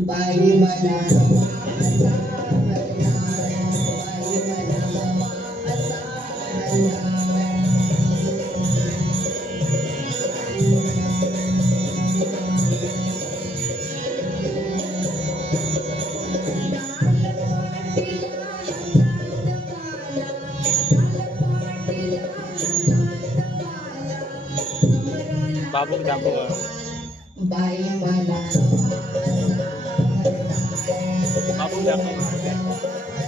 बाई मला बाबू दाखव बाई मला बाबू दाखव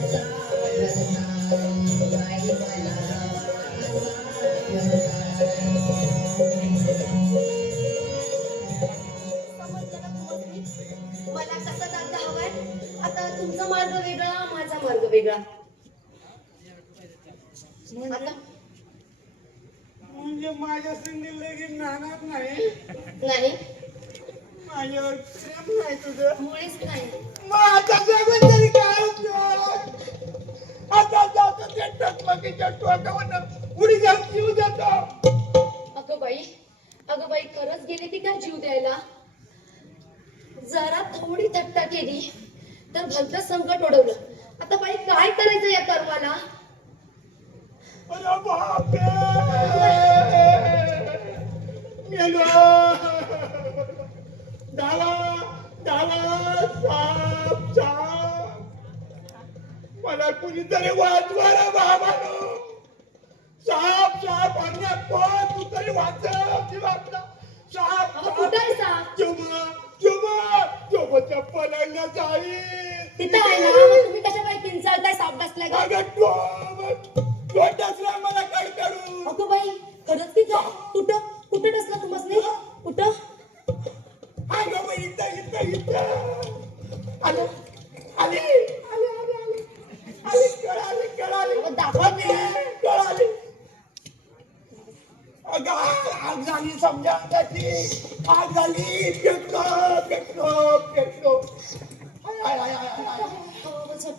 मला कसं नातं हवंय आता तुमचा मार्ग वेगळा माझा मार्ग वेगळा आता म्हणजे माझ्या संगी लगीन नाणार नाही नाही माझ्यावर प्रेम नाही तुझं मुळीच नाही मग आता जगून तरी काय उपयोग? आता जातो त्या टकमकीच्या टोकावर उडी जाऊन जीव देतो. अगं बाई खरंच गेली ती काय जीव द्यायला जरा थोडी थट्टा केली तर भलतं संकट ओढवलं आता बाई काय करायचं या कर्माला अरे बापरे मेलो डावा डावा साप साप मला कुणीतरी वाचवा रे बाबानो साप साप अन्या कोण तू तरी वाचव जीवातला साप अहो, कुठं आहे साप? जुमा जुमा जुमा चप्पल आणल्या जाईल तिथं आहे ना मग तुम्ही कशा बाई किंचाळताय साप बसलाय का अगं डोट्यासला मला कडकडू अगं बाई खरंच की काय कुठं डसला तुम्हाला कुठं अगं बाई इथं इथं इथं आले आले आले आले आले आले कळाले कळाले अहो, दाखवा की. कळाले अगं आग झाली समजा अंगाची आग झाली पेटलो पेटलो पेटलो आय आय आय आय आय हो, झोप.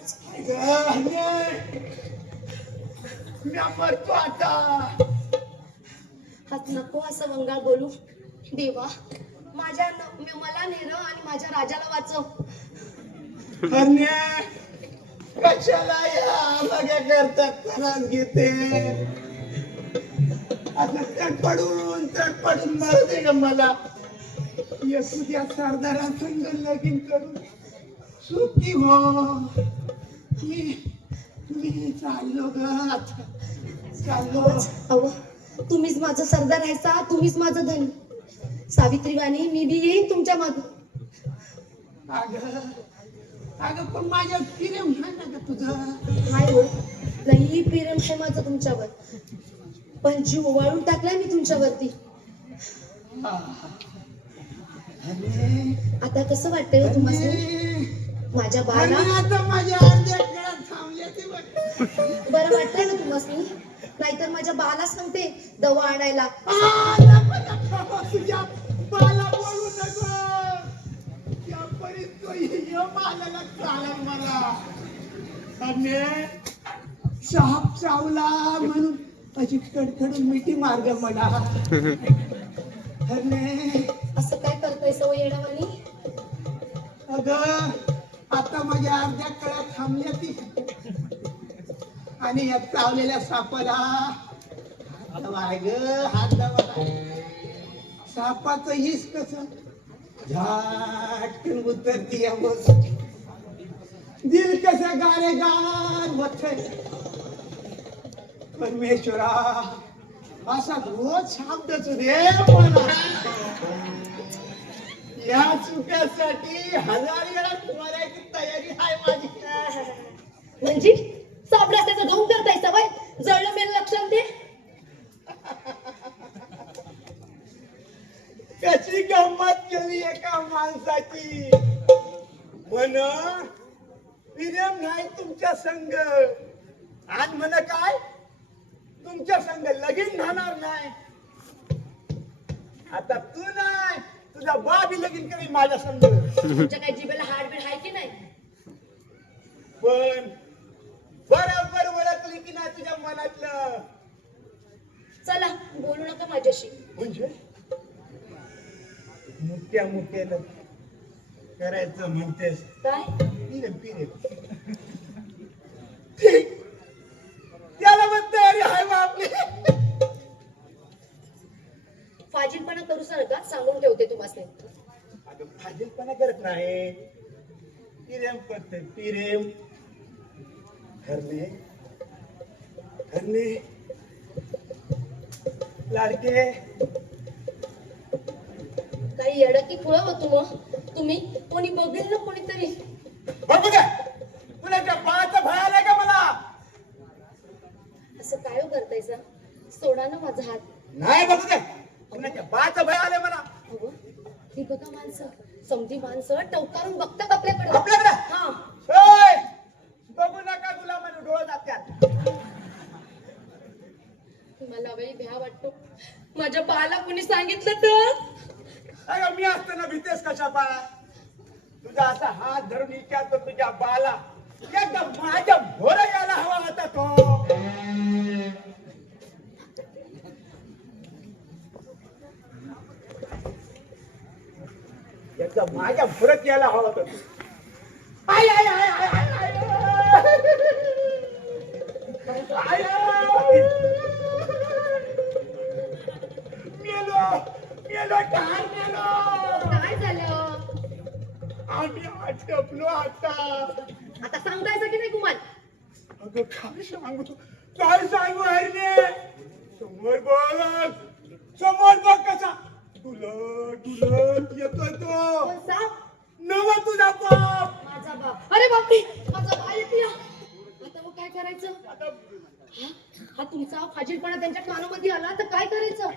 मी मरतो आता हात नको असं वंगाळ बोलू देवा मला नेर आणि माझ्या राजाला वाचव अन्य कशाला या बघा करतात त्रास घेते आता तडपडून मारू दे ग मला तुझ्या सरदारासंग लगीन करून सुखी हो मी चाललो ग आता चाललो अहो तुम्हीच माझं सरदार आहेसा तुम्हीच माझं धन सावित्रीवाणी मी बी येईन तुमच्या माग अगं पण माझ्या प्रेम आहे ना ग तुझं हाय हो लई प्रेम आहे माझं तुमच्यावर पण जीव ओवाळून टाकलाय मी तुमच्यावरती आता कसं वाटतंय हो तुम्हाला माझ्या बाळा आता माझ्या अर्ध्या काळात थांबले ते बघ बरं वाटतंय ना तुम्हाला नाहीतर माझ्या बाला सांगते दवा आणायला तुझ्या बाला बोलू नको त्या परीत तो यम आलेला चालेल मला आणि साप चावला म्हणून अशी कडकडून मिठी मार्ग मला अरे असं काय करतोय सवय येण्यावानी अगं आता माझ्या अर्ध्या काळात थांबल्या ती आणि या चावलेल्या सापाला हात दाबा सापाचं हिस कस झाटकन उतरती दिल कसं गारे गार होतंय परमेश्वरा असा रोज शब्दच रे मला या चुक्यासाठी 1000 वेळा मरायची तयारी आहे माझी म्हणजे सापडा त्याचं ढोंग करताय सवय जळलं मेल लक्षात ते कशी गंमत केली एका माणसाची म्हण प्रेम नाही तुमच्या संग आणि म्हण काय तुमच्या संग लगीन होणार नाही आता तू नाही तुझा बाबी लगीन करेल माझ्या संग तुमच्या काही जिभेला हाडबीड आहे की नाही पण बरोबर ओळखली की नाही तुझ्या मनातलं चला बोलू नका माझ्याशी म्हणजे मुक्या मुक्याला करायचं म्हणतेस काय पिरे पिरे ठीक त्याला पण तयारी आहे बा आपली. फाजीलपणा करूच नका, सांगून ठेवते तुम्हाला. अगं फाजीलपणा करत नाही, पिरेम करते पिरेम. घरने घरने लाडके काही येडं की खुळं होतो मग तुम्ही. कोणी बघेल ना कोणीतरी. बघू दे तुला बाळाचा भय आलाय का मला. असं काय हो करतायसा, सोडा ना माझा हात. नाही बघू दे तुला बाळाचा भय आलाय मला. अहो ही बघा माणसं, समधी माणसं टवकारून बघतात आपल्याकडे. आपल्याकडे हा होय. बघू नका तुला मला डोळे जात्यात. मला बाई भ्या वाटतो. माझ्या बाळाला कोणी सांगितलं तर. अगं मी असताना भीतेस कशा बा. तुझा असा हात धरून विचारतो तुझ्या बाला एकदम माझ्या भोर यायला हवा होता तो. एकदम माझ्या भोरत यायला हवा होता तो. आय आय आय आय आय आय आय मेलो मेलो ठार मेलो. काय झालं आम्ही आटपलो आता. आता सांगतायचं की नाही तुम्हाला. अगं काय सांगू हरणे. समोर बघ समोर बघ कसा तुलत तुलत येतोय तो. पण साप नवा तुझा बाप. माझा बाप. अरे बापरे माझा बाप येते. आता मग काय करायचं. आता हा तुमचा फाजीलपणा त्यांच्या कानामध्ये आला तर काय करायचं.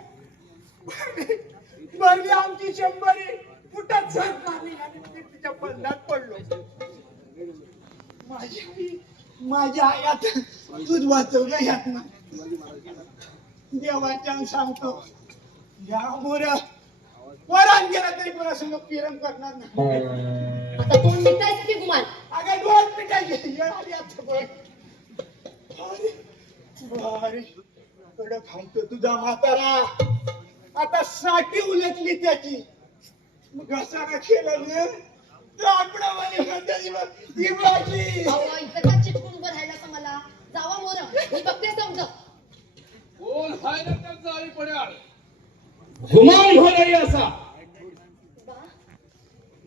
भरली आमची 100 फुटात झट मारली आणि मी तिच्या बंधात पडलो. माझी आई आता तूच वाचवलं यात ना. देवाच्या सांगतो या मोर वरान गेला तरी कोणा संग पिरम करणार नाही. आता तोंड निघतायचं की गुमान. अगं 2 मिनिटाची येळ आली आता बघ. अरे कडक खालतो तुझा म्हातारा. आता साठी उलटली त्याची. मग घसारा केला ना लाकडावाली म्हणते ही भाजी. अहो इथं का चिटकून उभं राहिला का मला. जावा मोर मी बघते समजा. कोण हाय ना त्यांचा आई पड्याळ घुमान भराई असा. बा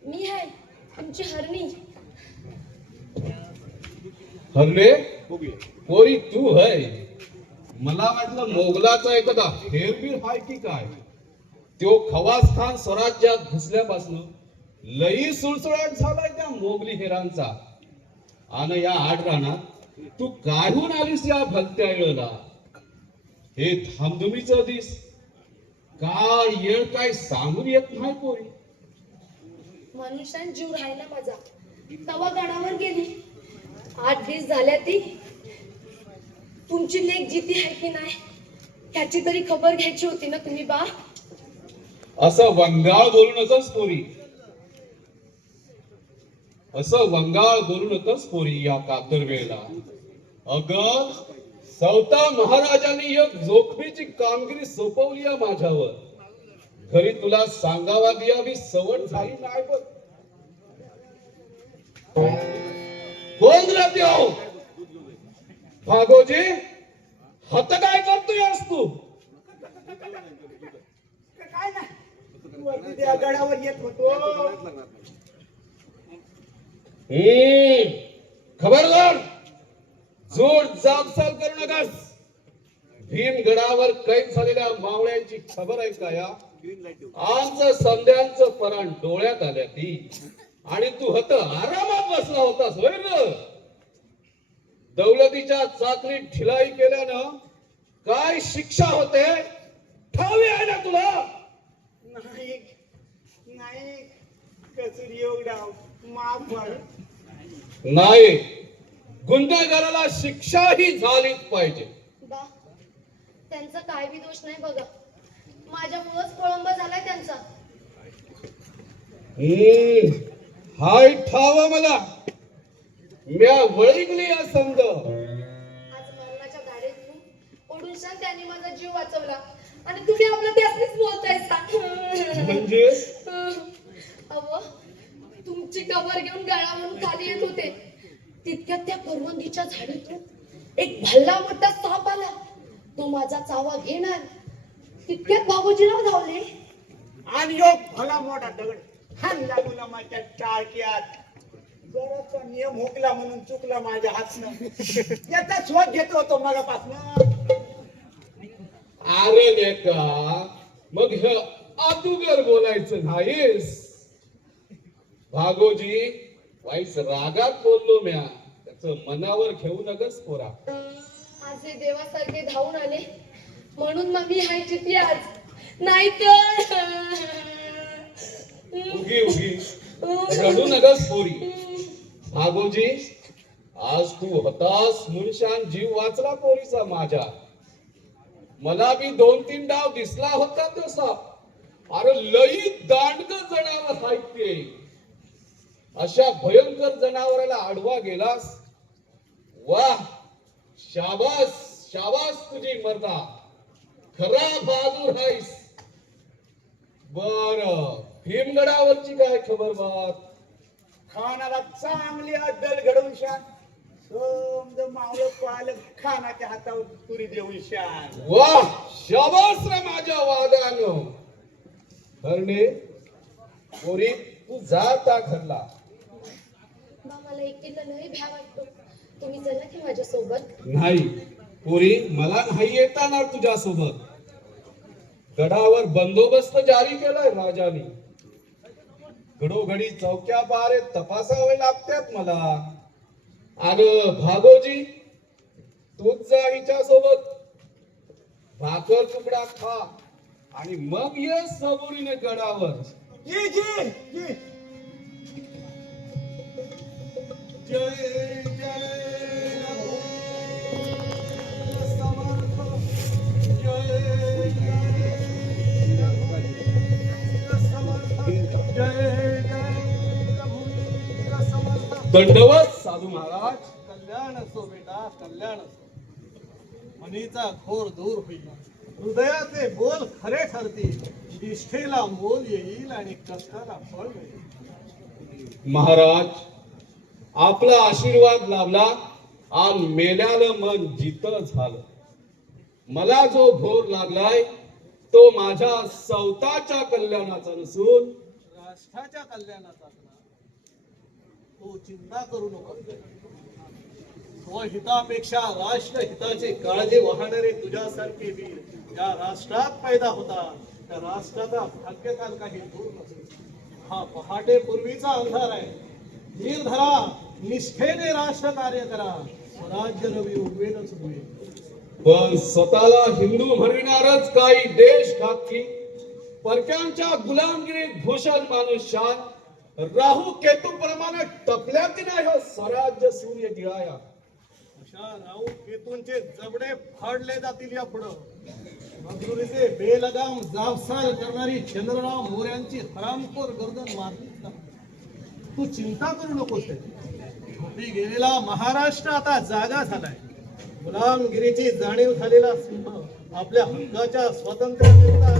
मी आहे तुमची हरणी. हल्ले पोरी तू है. मला वाटलं मोगलाचा एखादा हेरबीर हाय की काय. त्यो खवास खान स्वराज्यात घुसल्यापासून लई सुळसुळाट झालाय त्या मोगली हेरांचा. आणि या आडरानात तू काढून आलीस या भलत्या येळला. हे धामधुमीचं दिस काळ येळ काय सांगून येत नाही पोरी. मनुष्यान जीव राहिला माझा. तवा गडावर गेली. 8 दिवस झाल्या ती. तुमची लेक जिती आहे की नाही ह्याची तरी खबर घ्यायची होती ना तुम्ही बा. असं वंगाळ बोलू नकस पोरी. असं वंगाळ बोलू नकस पोरी या कातर वेळेला. अगं सौता महाराजांनी एक जोखमीची कामगिरी सोपवली आहे माझ्यावर. घरी तुला सांगावा दियावी सवड झाली नाही बघ. कोण राहतो भागोजी. हात काय करतोयस तू. काय नाही वरती त्या गडावर येत होतो. खबरदार जोड जापसाल करू नकास. भीमगडावर कैद झालेल्या मावळ्यांची खबर आहे का या. आमचं संध्यांचं पराण डोळ्यात आल्या ती. आणि तू हत आरामात बसला होतास होय र. दौलतीच्या चाकरीत ढिलाई केल्यानं काय शिक्षा होते ठावी आहे ना तुला. नाही नाही कसुरी एवढा माफ व्हावी. नाही गुन्हेगाराला शिक्षा ही झालीच पाहिजे. बा त्यांचा काय बी दोष नाही बघा. माझ्यामुळंच खोळंबा झालाय त्यांचा. हाय ठाव मला म्या वळिगली या समज. आज मरणाच्या गाडीतून ओढून शान त्यांनी माझा जीव वाचवला आणि तुम्ही आपलं त्यासनीच बोलताय. म्हणजे वर घेऊन गाळावरून खाली येत होते तितक्यात त्या करवंदीच्या झाडीतून एक भल्ला मोठा साप आला. तो माझा चावा घेणार तितक्यात भागोजीराव धावले. आणि योग भला मोठा दगड हाणला गुलामाच्या टाळक्यात. जरासा नियम हुकला म्हणून चुकला माझ्या हातनं. याचा शोध घेतो होतो मगापासून. अरे लेका, मग हे अदुगर बोलायचं नाहीस. भागोजी वाईस रागात बोललो म्या, त्याचं मनावर घेऊ नकस पोरा. आज हे देवासारखे धावून आले म्हणून मग मी हाय चिती आज, नाही तर उगी उगी रडू नकस पोरी. भागोजी, आज तू होतास मुनशान जीव वाचला पोरीचा माझ्या. मला बी 2-3 डाव दिसला होता तसा. अरे लई दांडग जनावर आहेत ते. अशा भयंकर जनावराला आडवा गेलास. वाह, शाबास शाबास तुझी मर्दा, खरा बहादूर आहेस. बर, भीमगडावरची काय खबर बात? खानाला चांगली अद्दल घडवून शान. समज मावळ पाहिलं खानाच्या हातावर तुरी देऊन शान. वाह, शाबास रे माझ्या वादानं. हरणे पोरी, तू जाता घरला. बा मला एकटीला लय भ्या वाटतो. तुम्ही चला की माझ्या सोबत. नाही पोरी, मला नाही येताना तुझ्या सोबत. गडावर बंदोबस्त जारी केलाय राजाने. घडोघडी चौक्या पारे तपासावे लागतात मला. आणि भागोजी, तूच जा हिच्या सोबत. भाकर तुकडा खा आणि मग ये सबुरीने गडावर. जी जी जी. जय जय समर्थ. जय समर्थ. जय समर्थ. दंडवत साधू महाराज. कल्याण असो बेटा, कल्याण असो. मनीचा घोर दूर होईल, हृदयाचे बोल खरे ठरतील, निष्ठेला मोल येईल आणि कष्टाला फळ मिळेल. महाराज, आपला आशीर्वाद लाभला आणि मेल्यालं मन जित झालं. मला जो घोर लागलाय तो माझ्या स्वतःच्या कल्याणाचा नसून राष्ट्राच्या कल्याणाचा असणार. तू चिंता करू नको. स्वहितापेक्षा राष्ट्रहिताची काळजी वाहणारे तुझ्यासारखे वीर या राष्ट्रात पैदा होतात. त्या राष्ट्राचा भाग्यकाल काही दूर नसेल. हा पहाटे पूर्वीचा अंधार आहे. धीर धरा, निष्ठेने राष्ट्र कार्य करा. स्वराज्य रवी उगवेलच उगवेल. पण स्वतःला हिंदू म्हणणारच काही देशघातकी परक्यांच्या गुलामगिरीत भूषण मानुष्यात राहू केतू प्रमाणे टपल्या की नाही हो स्वराज्य सूर्य गिळाया. अशा राऊत केतूंचे जबडे फाडले जातील या पुढं. मजुरीचे बेलगाम जाबसार करणारी चंद्रराव मोऱ्यांची हरामखोर गर्दन मारली. तू चिंता करू नकोस. झोपी गेलेला महाराष्ट्र आता जागा झालाय. गुलामगिरीची जाणीव झालेला सिंह आपल्या हक्काच्या स्वातंत्र्याकरिता